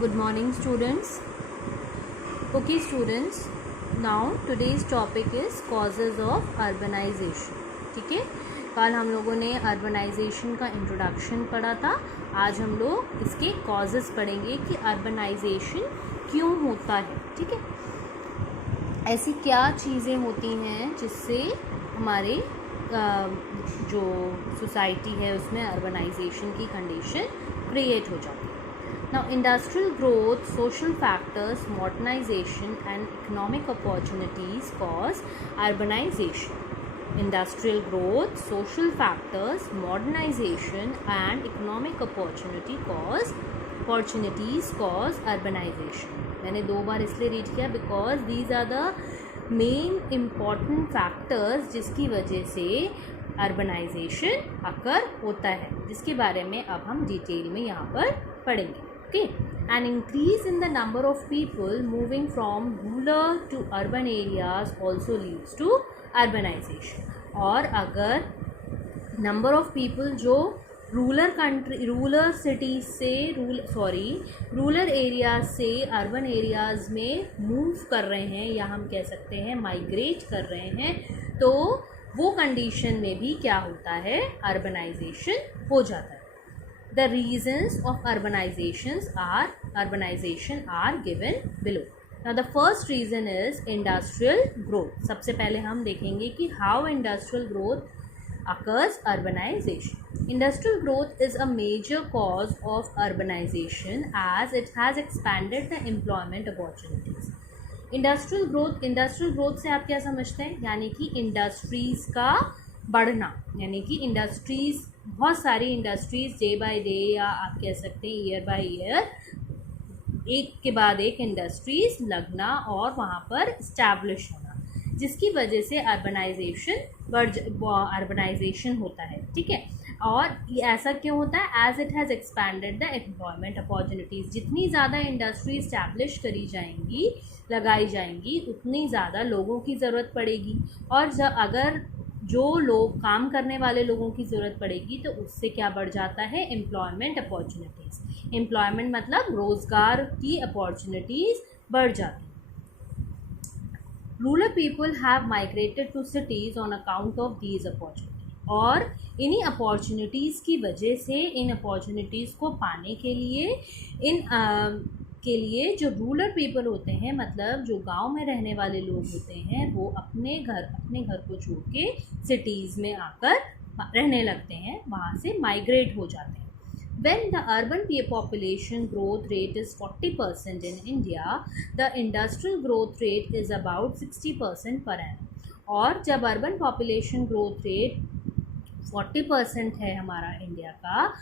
Good morning students. Okay students, now today's topic is causes of urbanization. ठीक है, कल हम लोगों ने अर्बनाइजेशन का इंट्रोडक्शन पढ़ा था. आज हम लोग इसके कॉजेज़ पढ़ेंगे कि अर्बनाइजेशन क्यों होता है. ठीक है, ऐसी क्या चीज़ें होती हैं जिससे हमारे जो सोसाइटी है उसमें अर्बनाइजेशन की कंडीशन क्रिएट हो जाती है. Now, industrial growth, social factors, modernization and economic opportunities cause urbanization. Industrial growth, social factors, modernization and economic opportunities cause urbanization. मैंने 2 बार इसलिए रीड किया because these are the main important factors जिसकी वजह से urbanisation अकर होता है, जिसके बारे में अब हम डिटेल में यहाँ पर पढ़ेंगे. Okay, an increase in the number of people moving from rural to urban areas also leads to urbanization. और अगर number of people जो रूरल एरियाज से अर्बन एरियाज़ में मूव कर रहे हैं या हम कह सकते हैं माइग्रेट कर रहे हैं, तो वो कंडीशन में भी क्या होता है, अर्बनाइजेशन हो जाता है. The reasons of urbanization are given below. Now the first reason is industrial growth. सबसे पहले हम देखेंगे कि how industrial growth occurs urbanization. Industrial growth is a major cause of urbanization as it has expanded the employment opportunities. Industrial growth से आप क्या समझते हैं, यानी कि इंडस्ट्रीज़ का बढ़ना, यानी कि इंडस्ट्रीज़, बहुत सारी इंडस्ट्रीज़ डे बाय डे या आप कह सकते हैं ईयर बाय ईयर एक के बाद एक इंडस्ट्रीज़ लगना और वहाँ पर इस्टेब्लिश होना, जिसकी वजह से अर्बनाइजेशन होता है. ठीक है, और ऐसा क्यों होता है, as it has expanded the employment opportunities. जितनी ज़्यादा इंडस्ट्री इस्टेब्लिश करी जाएंगी, लगाई जाएंगी, उतनी ज़्यादा लोगों की ज़रूरत पड़ेगी, और अगर जो लोग काम करने वाले लोगों की ज़रूरत पड़ेगी तो उससे क्या बढ़ जाता है, एम्प्लॉयमेंट अपॉर्चुनिटीज़. एम्प्लॉयमेंट मतलब रोज़गार की अपॉर्चुनिटीज़ बढ़ जाती. Rural people have migrated to cities on account of these opportunity. और इन्हीं अपॉर्चुनिटीज़ की वजह से, इन अपॉर्चुनिटीज़ को पाने के लिए जो रूरल पीपल होते हैं, मतलब जो गांव में रहने वाले लोग होते हैं, वो अपने घर को छोड़ के सिटीज़ में आकर रहने लगते हैं, वहाँ से माइग्रेट हो जाते हैं. When the urban population growth rate is 40% in India, the industrial growth rate is about 60% per annum. और जब अर्बन पॉपुलेशन ग्रोथ रेट 40% है हमारा इंडिया का,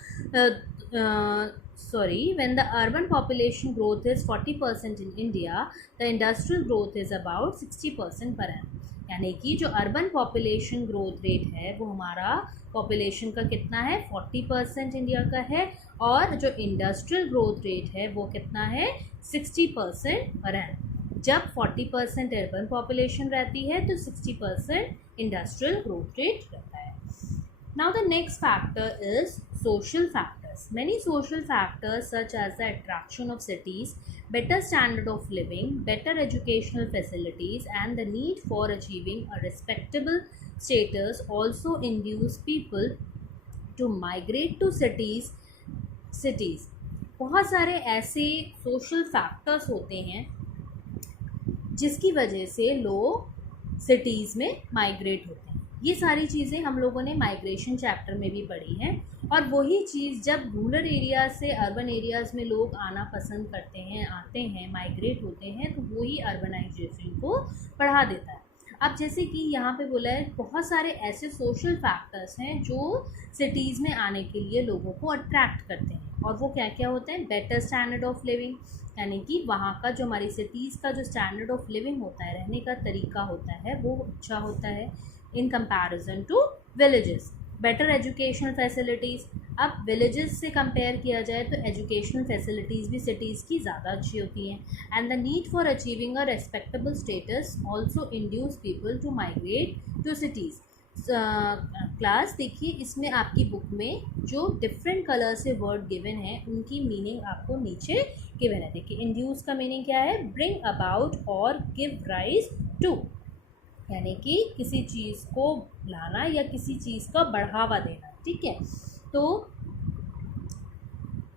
when the urban population growth is 40% in India, the industrial growth is about 60% per annum. यानी कि जो urban population growth rate है वो हमारा पॉपुलेशन का कितना है, 40% इंडिया का है, और जो इंडस्ट्रियल ग्रोथ रेट है वो कितना है, 60% पर एनम. जब 40% अर्बन पॉपुलेशन रहती है तो 60% इंडस्ट्रियल ग्रोथ रेट रहता है. Now the next factor is social factors. Many social factors such as the attraction of cities, better standard of living, better educational facilities and the need for achieving a respectable status also induce people to migrate to cities. बहुत सारे ऐसे social factors होते हैं जिसकी वजह से लोग cities में माइग्रेट होते हैं. ये सारी चीज़ें हम लोगों ने माइग्रेशन चैप्टर में भी पढ़ी हैं, और वही चीज़ जब रूरल एरियाज़ से अर्बन एरियाज़ में लोग आना पसंद करते हैं, आते हैं, माइग्रेट होते हैं, तो वही अर्बनाइजेशन को बढ़ा देता है. अब जैसे कि यहाँ पे बोला है, बहुत सारे ऐसे सोशल फैक्टर्स हैं जो सिटीज़ में आने के लिए लोगों को अट्रैक्ट करते हैं, और वो क्या क्या होते हैं, बेटर स्टैंडर्ड ऑफ लिविंग, यानी कि वहाँ का जो हमारी सिटीज़ का जो स्टैंडर्ड ऑफ लिविंग होता है, रहने का तरीका होता है, वो अच्छा होता है in comparison to villages. Better educational facilities. अब villages से compare किया जाए तो educational facilities भी cities की ज़्यादा अच्छी होती हैं. And the need for achieving a respectable status also induce people to migrate to cities. Class देखिए, इसमें आपकी बुक में जो डिफरेंट कलर से वर्ड गिवन है उनकी मीनिंग आपको नीचे गिवन है। देखिए, इंड्यूस का मीनिंग क्या है? ब्रिंग अबाउट और गिव राइज टू, यानी कि किसी चीज़ को लाना या किसी चीज़ का बढ़ावा देना। ठीक है, तो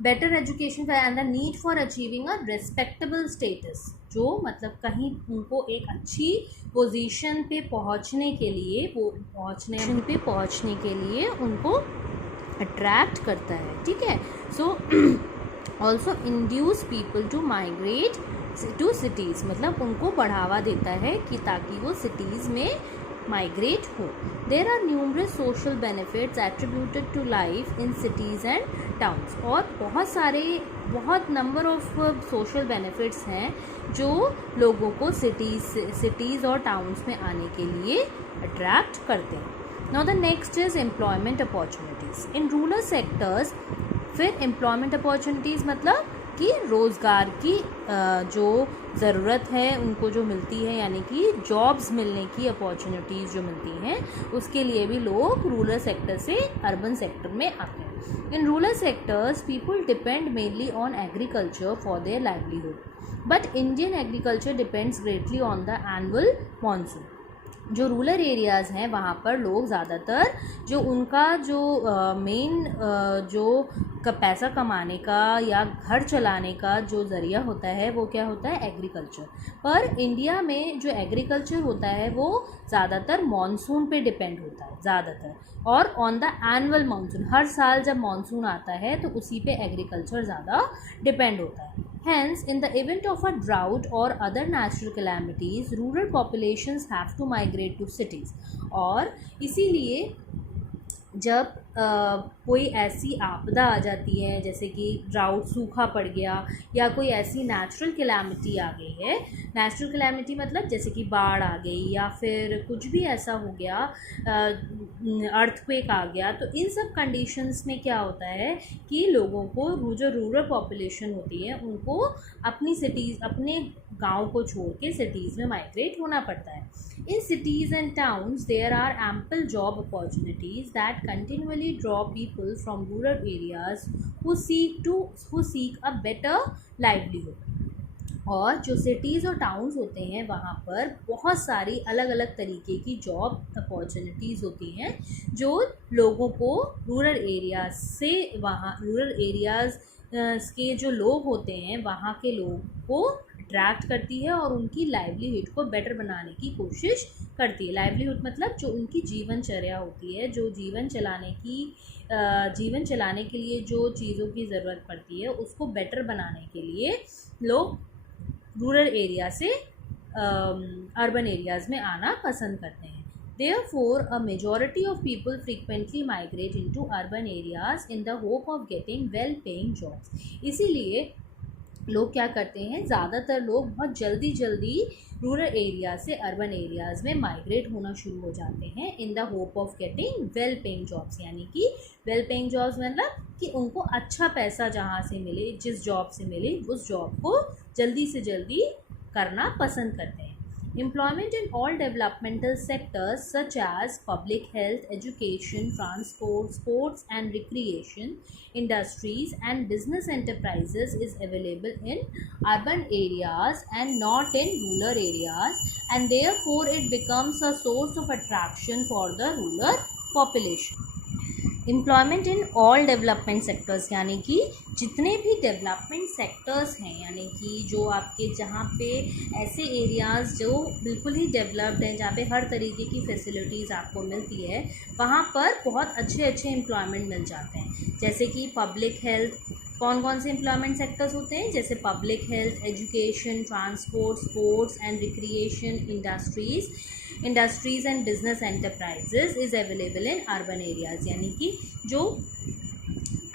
better education and the need for achieving a respectable status, जो मतलब कहीं उनको एक अच्छी पोजीशन पे पहुंचने के लिए, वो पहुंचने के लिए उनको अट्रैक्ट करता है। ठीक है, so also induce people to migrate to cities, मतलब उनको बढ़ावा देता है कि ताकि वो सिटीज़ में माइग्रेट हो। There are numerous social benefits attributed to life in cities and towns, और बहुत नंबर ऑफ सोशल बेनिफिट्स हैं जो लोगों को सिटीज़ और टाउन्स में आने के लिए अट्रैक्ट करते हैं। Now the next is employment opportunities in rural sectors. फिर एम्प्लॉयमेंट अपॉर्चुनिटीज़ मतलब कि रोज़गार की जो ज़रूरत है उनको जो मिलती है, यानी कि जॉब्स मिलने की अपॉर्चुनिटीज़ जो मिलती हैं, उसके लिए भी लोग रूरल सेक्टर से अर्बन सेक्टर में आते हैं। In rural sectors people depend mainly on agriculture for their livelihood, but Indian agriculture depends greatly on the annual monsoon. जो रूरल एरियाज़ हैं वहाँ पर लोग ज़्यादातर जो उनका जो मेन जो पैसा कमाने का या घर चलाने का जो ज़रिया होता है वो क्या होता है? एग्रीकल्चर। पर इंडिया में जो एग्रीकल्चर होता है वो ज़्यादातर मॉनसून पे डिपेंड होता है ज़्यादातर, और ऑन द एनुअल मानसून, हर साल जब मानसून आता है तो उसी पे एग्रीकल्चर ज़्यादा डिपेंड होता है। Hence, in the event of a drought or other natural calamities, rural populations have to migrate to cities. और इसीलिए जब कोई ऐसी आपदा आ जाती है, जैसे कि ड्राउट, सूखा पड़ गया, या कोई ऐसी नेचुरल कैलामिटी आ गई है, नेचुरल कैलामिटी मतलब जैसे कि बाढ़ आ गई या फिर कुछ भी ऐसा हो गया, अर्थक्वेक आ गया, तो इन सब कंडीशंस में क्या होता है कि लोगों को, जो रूरल पॉपुलेशन होती है, उनको अपनी सिटीज़, अपने गांव को छोड़ के सिटीज़ में माइग्रेट होना पड़ता है। In cities and towns there are ample job opportunities that continuously draw people from rural areas who seek a better livelihood। और जो सिटीज़ और टाउन्स होते हैं वहाँ पर बहुत सारी अलग अलग तरीके की जॉब अपॉर्चुनिटीज़ होती हैं जो लोगों को रूरल एरियाज से, वहाँ रूरल एरियाज़ के जो लोग होते हैं वहाँ के लोगों को अट्रैक्ट करती है और उनकी लाइवलीहुड को बेटर बनाने की कोशिश करती है। लाइवलीहुड मतलब जो उनकी जीवनचर्या होती है, जो जीवन चलाने के लिए जो चीज़ों की ज़रूरत पड़ती है उसको बेटर बनाने के लिए लोग रूरल एरिया से अर्बन एरियाज़ में आना पसंद करते हैं। Therefore, a majority of people frequently migrate into urban areas in the hope of getting well-paying jobs। इसीलिए लोग क्या करते हैं, ज़्यादातर लोग बहुत जल्दी रूरल एरिया से अर्बन एरियाज़ में माइग्रेट होना शुरू हो जाते हैं in the hope of getting well paying jobs, यानी कि वेल पेइंग जॉब्स मतलब कि उनको अच्छा पैसा जहाँ से मिले, जिस जॉब से मिले, उस जॉब को जल्दी से जल्दी करना पसंद करते हैं। Employment in all developmental sectors such as public health, education, transport, sports and recreation, industries and business enterprises is available in urban areas and not in rural areas, and therefore it becomes a source of attraction for the rural population। Employment in all development sectors, यानी कि जितने भी development sectors हैं, यानी कि जो आपके जहाँ पे ऐसे एरियाज़ जो बिल्कुल ही डेवलप्ड हैं, जहाँ पे हर तरीके की फैसिलिटीज़ आपको मिलती है, वहाँ पर बहुत अच्छे एम्प्लॉयमेंट मिल जाते हैं। जैसे कि पब्लिक हेल्थ, कौन से एम्प्लॉयमेंट सेक्टर्स होते हैं, जैसे public health, education, transport, sports and recreation, industries and business enterprises is available in urban areas. यानी कि जो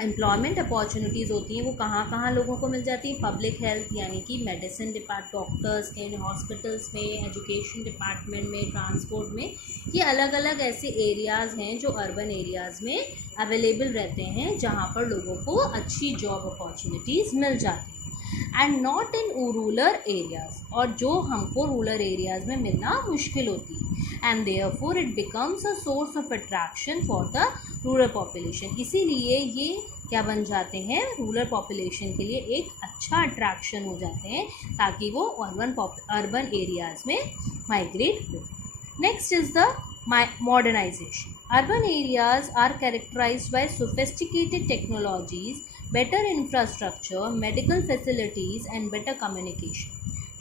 एम्प्लॉयमेंट अपॉर्चुनिटीज़ होती हैं वो कहाँ लोगों को मिल जाती हैं। पब्लिक हेल्थ यानी कि मेडिसिन डॉक्टर्स के हॉस्पिटल्स में, एजुकेशन डिपार्टमेंट में, ट्रांसपोर्ट में, ये अलग अलग ऐसे एरियाज़ हैं जो अर्बन एरियाज़ में अवेलेबल रहते हैं, जहाँ पर लोगों को अच्छी जॉब अपॉर्चुनिटीज़ मिल जाती हैं। And not in rural areas, और जो हमको रूरल एरियाज में मिलना मुश्किल होती है। And therefore it becomes a source of attraction for the rural population, इसीलिए ये क्या बन जाते हैं, रूरल पॉपुलेशन के लिए एक अच्छा अट्रैक्शन हो जाते हैं ताकि वो अर्बन एरियाज में माइग्रेट हो। Next is the modernization. Urban areas are characterized by sophisticated technologies, better infrastructure, medical facilities and better communication.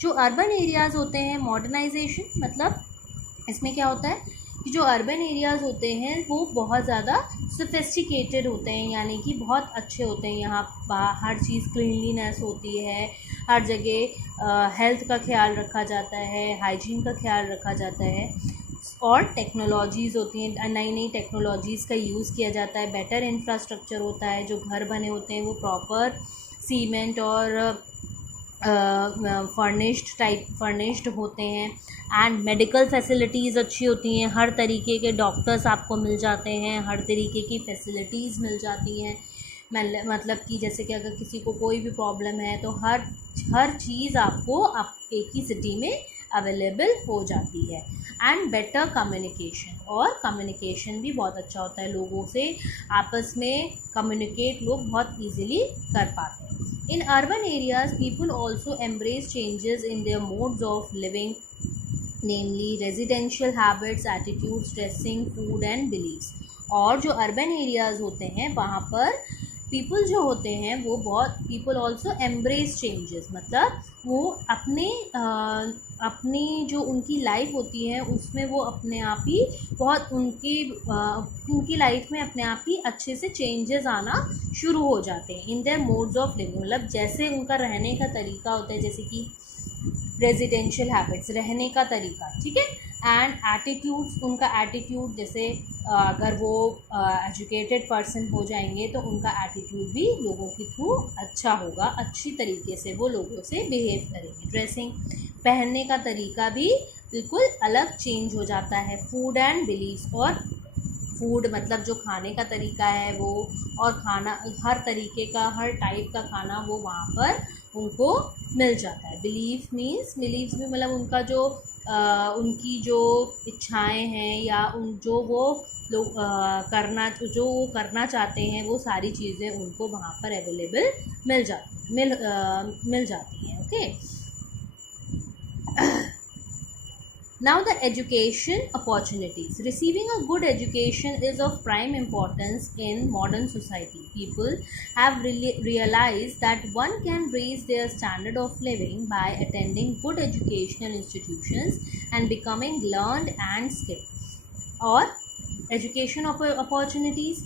जो अर्बन एरियाज़ होते हैं, मॉडर्नाइजेशन मतलब इसमें क्या होता है कि जो अर्बन एरियाज़ होते हैं वो बहुत ज़्यादा सोफिस्टिकेटेड होते हैं, यानी कि बहुत अच्छे होते हैं। यहाँ हर चीज़ क्लीनलीनेस होती है, हर जगह हेल्थ का ख्याल रखा जाता है, हाइजीन का ख्याल रखा जाता है, और टेक्नोलॉजीज़ होती हैं, नई नई टेक्नोलॉजीज़ का यूज़ किया जाता है। बेटर इंफ्रास्ट्रक्चर होता है, जो घर बने होते हैं वो प्रॉपर सीमेंट और फर्निश्ड होते हैं। एंड मेडिकल फैसिलिटीज़ अच्छी होती हैं, हर तरीके के डॉक्टर्स आपको मिल जाते हैं, हर तरीके की फैसिलिटीज़ मिल जाती हैं। मतलब कि जैसे कि अगर किसी को कोई भी प्रॉब्लम है तो हर चीज़ आपको एक ही सिटी में अवेलेबल हो जाती है। एंड बेटर कम्युनिकेशन, और कम्युनिकेशन भी बहुत अच्छा होता है, लोगों से आपस में कम्युनिकेट लोग बहुत ईजिली कर पाते हैं। In urban areas people also embrace changes in their modes of living, namely residential habits, attitudes, dressing, food and beliefs. और जो अर्बन एरियाज़ होते हैं वहाँ पर पीपल जो होते हैं वो पीपल ऑल्सो एम्ब्रेस चेंजेस, मतलब वो अपनी जो उनकी लाइफ होती है उसमें वो अपने आप ही बहुत उनकी लाइफ में अपने आप ही अच्छे से चेंजेस आना शुरू हो जाते हैं। इन देयर मोड्स ऑफ लिविंग, मतलब जैसे उनका रहने का तरीका होता है, जैसे कि रेजिडेंशियल हैबिट्स, रहने का तरीका, ठीक है। एंड एटीट्यूड्स, उनका एटीट्यूड, जैसे अगर वो एजुकेटेड पर्सन हो जाएंगे तो उनका एटीट्यूड भी लोगों के थ्रू अच्छा होगा, अच्छी तरीके से वो लोगों से बिहेव करेंगे। ड्रेसिंग, पहनने का तरीका भी बिल्कुल अलग चेंज हो जाता है। फूड एंड बिलीव्स, और फूड मतलब जो खाने का तरीका है वो, और खाना हर तरीके का, हर टाइप का खाना वो वहाँ पर उनको मिल जाता है। बिलीव्स भी मतलब उनका जो उनकी जो इच्छाएं हैं या जो वो लोग करना चाहते हैं वो सारी चीज़ें उनको वहाँ पर अवेलेबल मिल जाती हैं। Okay, now the education opportunities. Receiving a good education is of prime importance in modern society. People have realized that one can raise their standard of living by attending good educational institutions and becoming learned and skilled. Or education opportunities,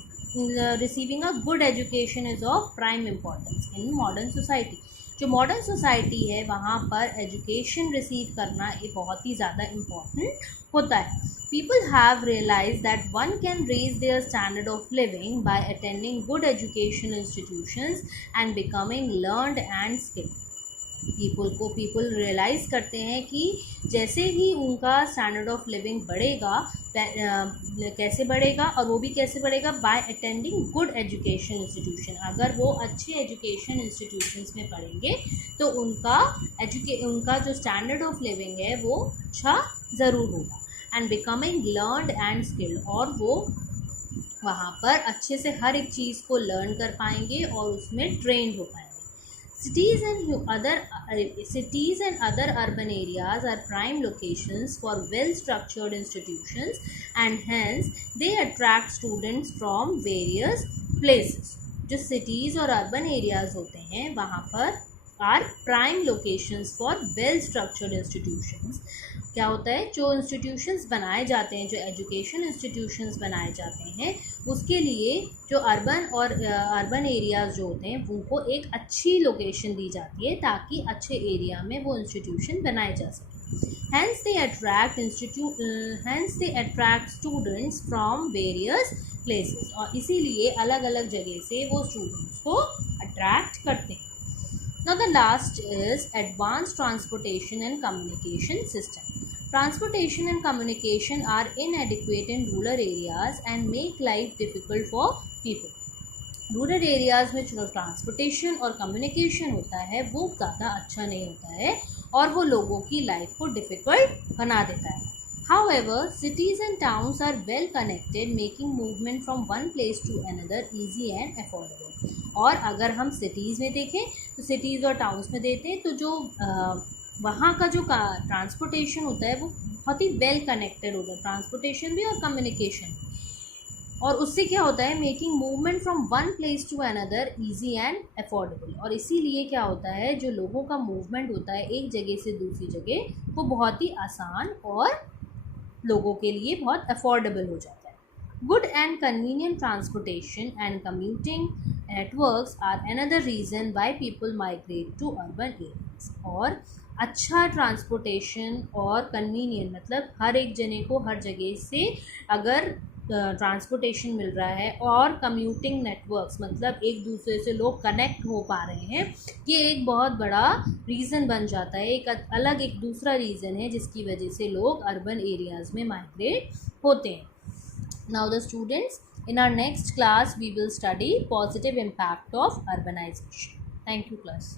receiving a good education is of prime importance in modern society. जो modern society है वहाँ पर education receive करना एक बहुत ही ज़्यादा important होता है। People have realise that one can raise their standard of living by attending good education institutions and becoming learned and skilled. People realise करते हैं कि जैसे ही उनका स्टैंडर्ड ऑफ लिविंग बढ़ेगा, कैसे बढ़ेगा, और वो भी कैसे बढ़ेगा, by attending good education institution. अगर वो अच्छे एजुकेशन इंस्टीट्यूशंस में पढ़ेंगे तो उनका जो स्टैंडर्ड ऑफ लिविंग है वो अच्छा ज़रूर होगा। And becoming learned and skilled, और वो वहाँ पर अच्छे से हर एक चीज़ को लर्न कर पाएंगे और उसमें ट्रेंड हो पाएंगे। Cities and other urban areas are prime locations for well-structured institutions, and hence they attract students from various places. जो cities और urban areas होते हैं वहाँ पर are prime locations for well-structured institutions. क्या होता है, जो इंस्टीट्यूशंस बनाए जाते हैं, जो एजुकेशन इंस्टीट्यूशंस बनाए जाते हैं, उसके लिए जो अर्बन एरियाज़ जो होते हैं उनको एक अच्छी लोकेशन दी जाती है ताकि अच्छे एरिया में वो इंस्टीट्यूशन बनाए जा सकें। Hence they attract students from various places, और इसीलिए अलग अलग जगह से वो स्टूडेंट्स को अट्रैक्ट करते हैं। Now the last is advanced transportation and communication system. Transportation and communication are inadequate in rural areas and make life difficult for people. Rural areas में जो ट्रांसपोर्टेशन और कम्युनिकेशन होता है वो ज़्यादा अच्छा नहीं होता है और वो लोगों की लाइफ को डिफ़िकल्ट बना देता है. However, cities and towns are well connected, making movement from one place to another easy and affordable. और अगर हम सिटीज़ में देखें तो सिटीज़ और टाउन्स में देखें तो जो वहाँ का जो ट्रांसपोर्टेशन होता है वो बहुत ही वेल कनेक्टेड होता है, ट्रांसपोर्टेशन भी और कम्युनिकेशन भी. और उससे क्या होता है, making movement from one place to another easy and affordable. और इसीलिए क्या होता है, जो लोगों का मूवमेंट होता है एक जगह से दूसरी जगह वो बहुत ही आसान और लोगों के लिए बहुत अफोर्डेबल हो जाता है. Good and convenient transportation and commuting networks are another reason why people migrate to urban areas. और अच्छा ट्रांसपोर्टेशन और कन्वीनियंट मतलब हर एक जने को हर जगह से अगर ट्रांसपोर्टेशन मिल रहा है और कम्यूटिंग नेटवर्क्स मतलब एक दूसरे से लोग कनेक्ट हो पा रहे हैं, ये एक बहुत बड़ा रीज़न बन जाता है. एक दूसरा रीज़न है जिसकी वजह से लोग अर्बन एरियाज़ में माइग्रेट होते हैं. Now the students, in our next class we will study positive impact of urbanization. Thank you class.